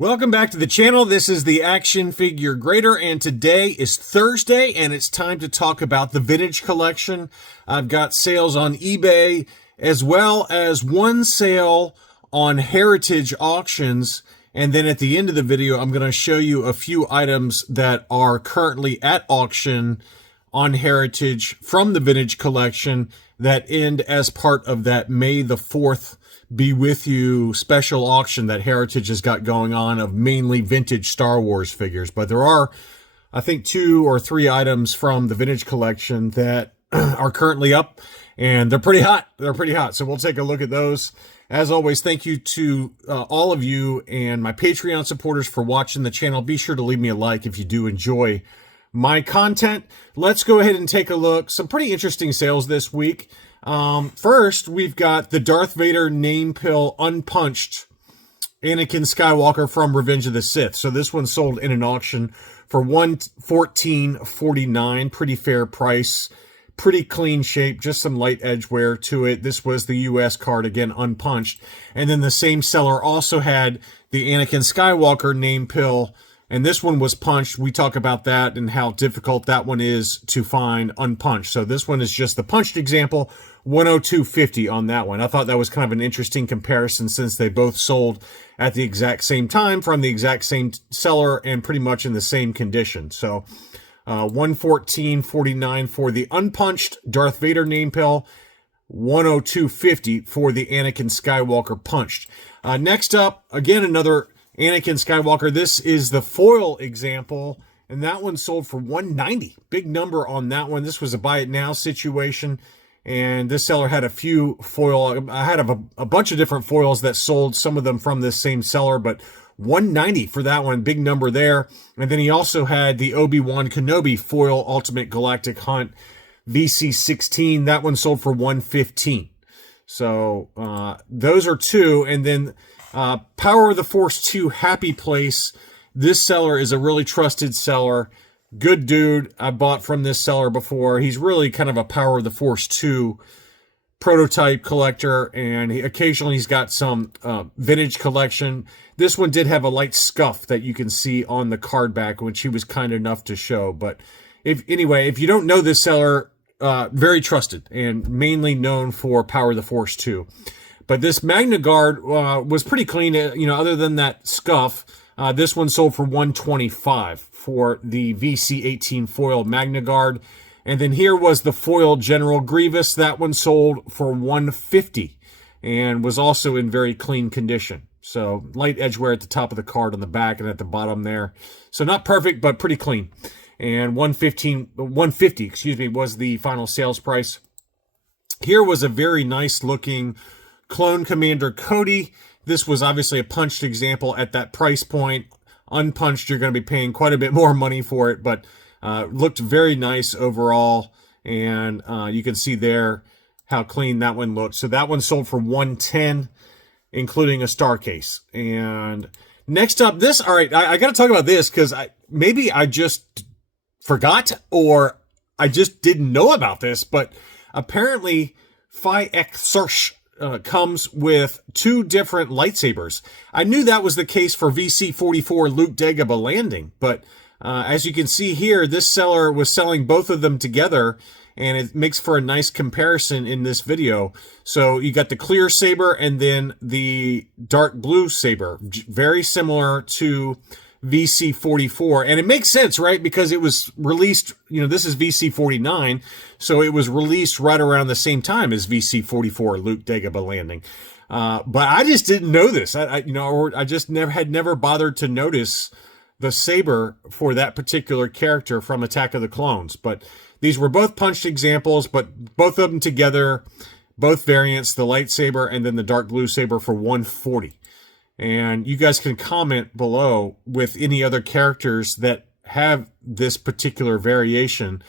Welcome back to the channel. This is the Action Figure Grader, and today is Thursday, and it's time to talk about the vintage collection. I've got sales on eBay, as well as one sale on heritage auctions, and then at the end of the video, I'm going to show you a few items that are currently at auction on heritage from the vintage collection that end as part of that May the 4th Be With You special auction that Heritage has got going on of mainly vintage Star Wars figures. But there are, I think, 2 or 3 items from the vintage collection that are currently up, and they're pretty hot. They're pretty hot. So we'll take a look at those. As always, thank you to all of you and my Patreon supporters for watching the channel. Be sure to leave me a like if you do enjoy my content. Let's go ahead and take a look. Some pretty interesting sales this week. First, we've got the Darth Vader name pill unpunched Anakin Skywalker from Revenge of the Sith. So this one sold in an auction for $114.49. Pretty fair price. Pretty clean shape, just some light edge wear to it. This was the US card, again, unpunched. And then the same seller also had the Anakin Skywalker name pill, and this one was punched. We talk about that and how difficult that one is to find unpunched. So this one is just the punched example, $102.50 on that one. I thought that was kind of an interesting comparison since they both sold at the exact same time from the exact same seller and pretty much in the same condition. So $114.49 for the unpunched Darth Vader name pill, $102.50 for the Anakin Skywalker punched. Next up, again, another Anakin Skywalker. This is the foil example, and that one sold for $190. Big number on that one. This was a buy it now situation, and this seller had a few foil. I had a bunch of different foils that sold, some of them from this same seller, but $190 for that one. Big number there. And then he also had the Obi-Wan Kenobi foil Ultimate Galactic Hunt VC16. That one sold for $115. So those are 2, and then Power of the Force 2 Happy Place. This seller is a really trusted seller. Good dude. I bought from this seller before. He's really kind of a Power of the Force 2 prototype collector, and occasionally he's got some vintage collection. This one did have a light scuff that you can see on the card back, which he was kind enough to show. But if you don't know this seller, very trusted and mainly known for Power of the Force 2. But this Magna Guard was pretty clean, other than that scuff. This one sold for $125 for the VC18 foil Magna Guard. And then here was the foil General Grievous. That one sold for $150 and was also in very clean condition. So light edge wear at the top of the card on the back and at the bottom there. So not perfect, but pretty clean. And $150 was the final sales price. Here was a very nice looking Clone Commander Cody. This was obviously a punched example at that price point. Unpunched, you're going to be paying quite a bit more money for it, but looked very nice overall. And you can see there how clean that one looked. So that one sold for $110, including a star case. And next up, this, all right, I got to talk about this because maybe I just forgot or I just didn't know about this, but apparently Phi X Search comes with 2 different lightsabers. I knew that was the case for VC44 Luke Dagobah Landing, but as you can see here, this seller was selling both of them together, and it makes for a nice comparison in this video. So you got the clear saber and then the dark blue saber, very similar to VC44. And it makes sense, right? Because it was released, this is VC49, so it was released right around the same time as VC44 Luke Dagobah Landing. But I just didn't know this. I just never bothered to notice the saber for that particular character from Attack of the Clones. But these were both punched examples, but both of them together, both variants, the lightsaber and then the dark blue saber for $140. And you guys can comment below with any other characters that have this particular variation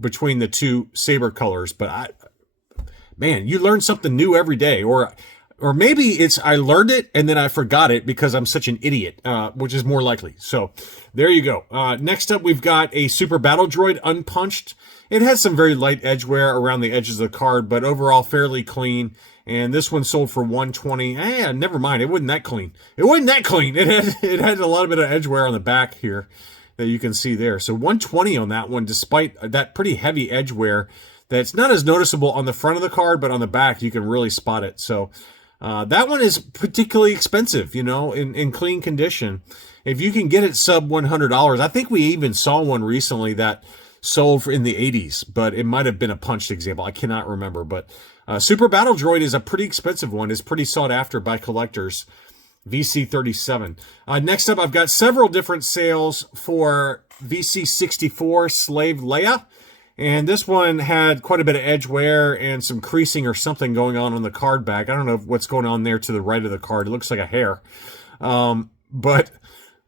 between the 2 saber colors. But man, you learn something new every day. Or or maybe it's I learned it and then I forgot it because I'm such an idiot, which is more likely. So there you go. Next up, we've got a Super Battle Droid unpunched. It has some very light edge wear around the edges of the card, but overall fairly clean. And this one sold for $120. Never mind. It wasn't that clean. It wasn't that clean. It had a lot of bit of edge wear on the back here that you can see there. So $120 on that one, despite that pretty heavy edge wear. That's not as noticeable on the front of the card, but on the back you can really spot it. So that one is particularly expensive, you know, in clean condition. If you can get it sub $100, I think we even saw one recently that sold in the 80s, but it might have been a punched example. I cannot remember, but Super Battle Droid is a pretty expensive one. It's pretty sought after by collectors. VC37. Next up, I've got several different sales for VC64 Slave Leia. And this one had quite a bit of edge wear and some creasing or something going on the card back. I don't know what's going on there to the right of the card. It looks like a hair. But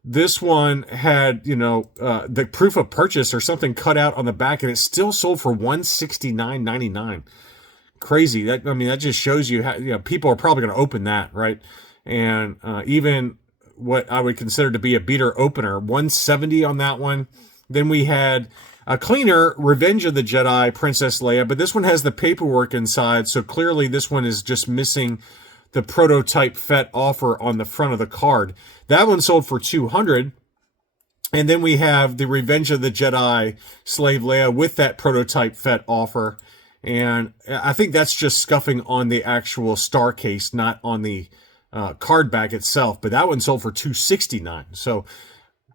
this one had, you know, the proof of purchase or something cut out on the back, and it still sold for $169.99. Crazy. That just shows you how, you know, people are probably going to open that, right? And even what I would consider to be a beater opener, $170 on that one. Then we had a cleaner Revenge of the Jedi Princess Leia, but this one has the paperwork inside, so clearly this one is just missing the prototype FET offer on the front of the card. That one sold for $200. And then we have the Revenge of the Jedi Slave Leia with that prototype FET offer. And I think that's just scuffing on the actual star case, not on the card back itself. But that one sold for $269. So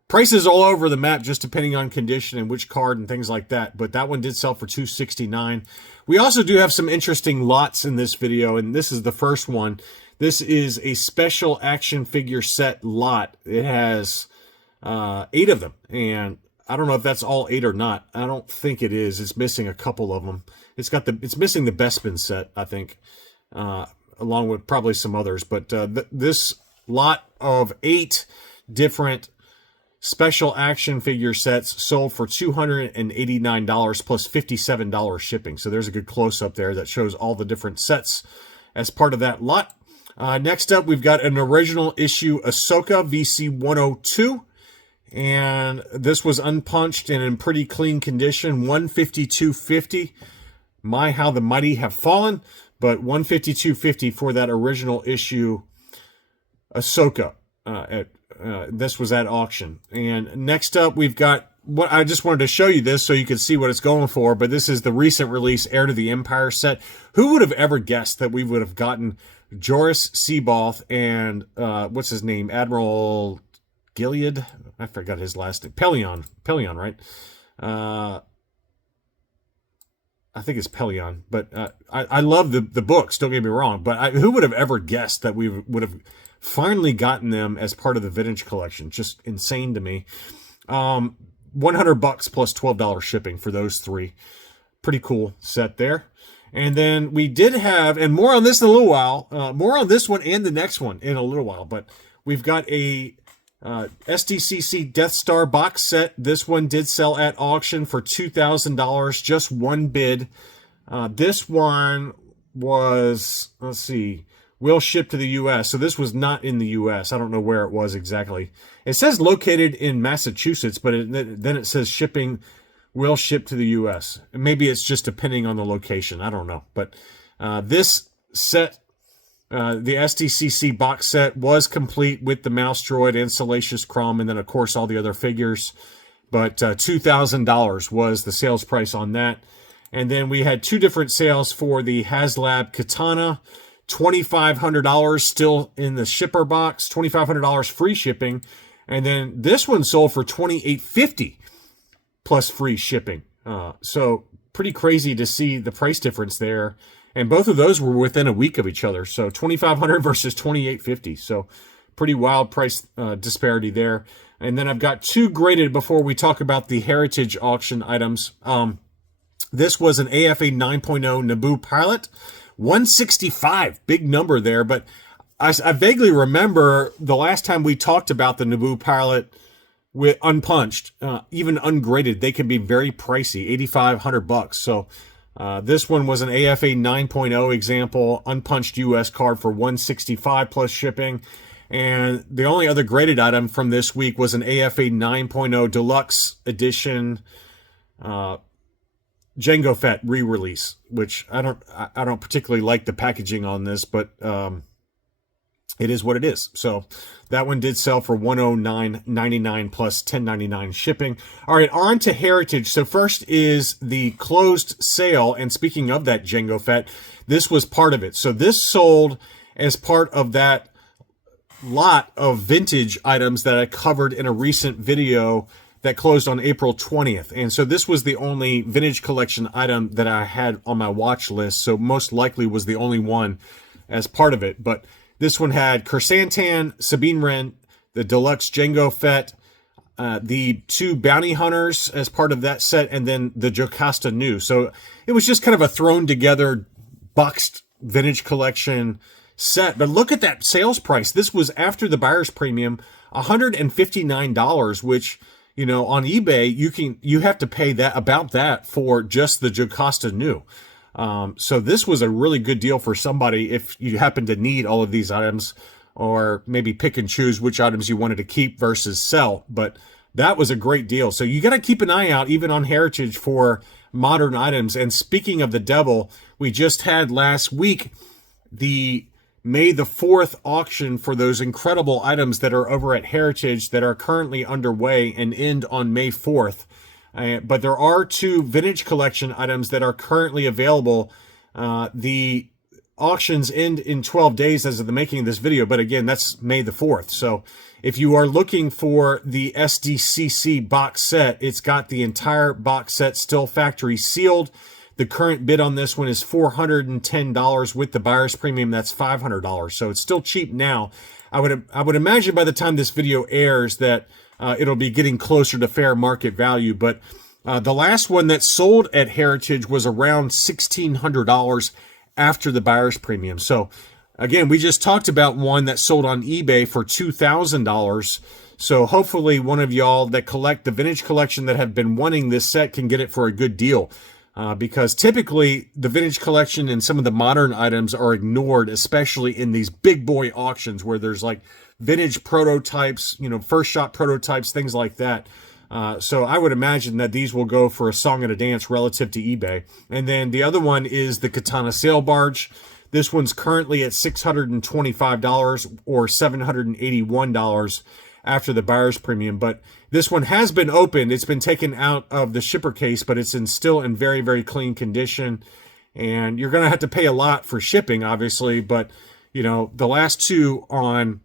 prices all over the map, just depending on condition and which card and things like that. But that one did sell for $269. We also do have some interesting lots in this video, and this is the first one. This is a special action figure set lot. It has 8 of them, and I don't know if that's all 8 or not. I don't think it is. It's missing a couple of them. It's missing the Bespin set, I think, along with probably some others. But this lot of 8 different special action figure sets sold for $289 plus $57 shipping. So there's a good close-up there that shows all the different sets as part of that lot. Next up, we've got an original issue Ahsoka VC102. And this was unpunched and in pretty clean condition, $152.50. My, how the mighty have fallen, but $152.50 for that original issue Ahsoka. This was at auction. And next up, we've got what I just wanted to show you this so you could see what it's going for. But this is the recent release Heir to the Empire set. Who would have ever guessed that we would have gotten Joris Seaboth and what's his name, Admiral Gilead? I forgot his last name. Pelion, right? I think it's Pelion, but I love the books. Don't get me wrong, but who would have ever guessed that we would have finally gotten them as part of the vintage collection? Just insane to me. $100 plus $12 shipping for those 3. Pretty cool set there. And then we did have, and more on this in a little while, more on this one and the next one in a little while, but we've got a SDCC Death Star box set. This one did sell at auction for $2,000, just one bid. This one was, let's see, will ship to the U.S. So this was not in the U.S. I don't know where it was exactly. It says located in Massachusetts, but then it says shipping will ship to the U.S. Maybe it's just depending on the location. I don't know. But this set, the SDCC box set, was complete with the mouse droid and Salacious Crumb, and then, of course, all the other figures. But $2,000 was the sales price on that. And then we had 2 different sales for the HasLab Katana. $2,500 still in the shipper box. $2,500 free shipping. And then this one sold for $2,850 plus free shipping. So pretty crazy to see the price difference there. And both of those were within a week of each other. So $2,500 versus $2,850. So pretty wild price disparity there. And then I've got 2 graded before we talk about the heritage auction items. This was an AFA 9.0 Naboo pilot. $165, big number there. But I vaguely remember the last time we talked about the Naboo pilot with unpunched, even ungraded, they can be very pricey, $8,500. So This one was an AFA 9.0 example, unpunched US card for $165 plus shipping. And the only other graded item from this week was an AFA 9.0 deluxe edition Jango Fett re-release, which I don't particularly like the packaging on this, but it is what it is. So that one did sell for $109.99 plus $10.99 shipping. All right, on to Heritage. So first is the closed sale, and speaking of that Jango Fett, this was part of it. So this sold as part of that lot of vintage items that I covered in a recent video that closed on April 20th. And so this was the only vintage collection item that I had on my watch list. So most likely was the only one as part of it. But this one had Chrysantan, Sabine Wren, the deluxe Jango Fett, the 2 bounty hunters as part of that set, and then the Jocasta Nu. So it was just kind of a thrown together boxed vintage collection set. But look at that sales price. This was after the buyer's premium, $159, which, you know, on eBay, you have to pay about that for just the Jocasta Nu. So this was a really good deal for somebody if you happen to need all of these items, or maybe pick and choose which items you wanted to keep versus sell. But that was a great deal. So you got to keep an eye out, even on Heritage, for modern items. And speaking of the devil, we just had last week the May the 4th auction for those incredible items that are over at Heritage that are currently underway and end on May 4th. But there are 2 vintage collection items that are currently available. The auctions end in 12 days as of the making of this video, but again, that's May the 4th. So if you are looking for the SDCC box set, it's got the entire box set still factory sealed. The current bid on this one is $410 with the buyer's premium. That's $500. So it's still cheap now. I would imagine by the time this video airs that it'll be getting closer to fair market value. But the last one that sold at Heritage was around $1,600 after the buyer's premium. So again, we just talked about one that sold on eBay for $2,000. So hopefully one of y'all that collect the vintage collection that have been wanting this set can get it for a good deal. Because typically the vintage collection and some of the modern items are ignored, especially in these big boy auctions where there's like vintage prototypes, you know, first shot prototypes, things like that. So I would imagine that these will go for a song and a dance relative to eBay. And then the other one is the Katana Sail Barge. This one's currently at $625 or $781 after the buyer's premium. But this one has been opened. It's been taken out of the shipper case, but it's still in very, very clean condition. And you're going to have to pay a lot for shipping, obviously. But, you know, the last 2 on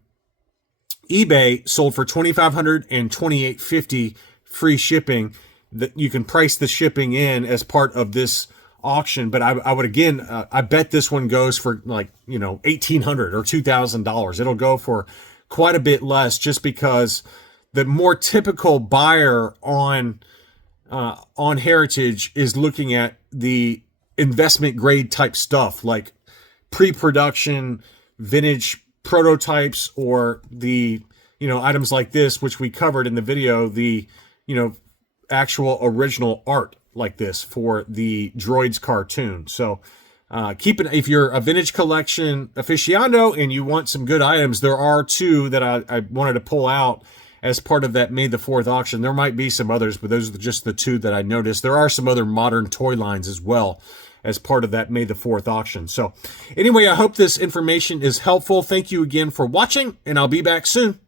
eBay sold for $2,500 and $2,850 free shipping. That you can price the shipping in as part of this auction. But I would, again, I bet this one goes for like, you know, $1,800 or $2,000. It'll go for quite a bit less, just because the more typical buyer on Heritage is looking at the investment grade type stuff like pre-production vintage prototypes, or the, you know, items like this, which we covered in the video, the, you know, actual original art like this for the Droids cartoon. So if you're a vintage collection aficionado and you want some good items, there are 2 that I wanted to pull out as part of that May the 4th auction. There might be some others, but those are just the 2 that I noticed. There are some other modern toy lines as well as part of that May the 4th auction. So anyway, I hope this information is helpful. Thank you again for watching, and I'll be back soon.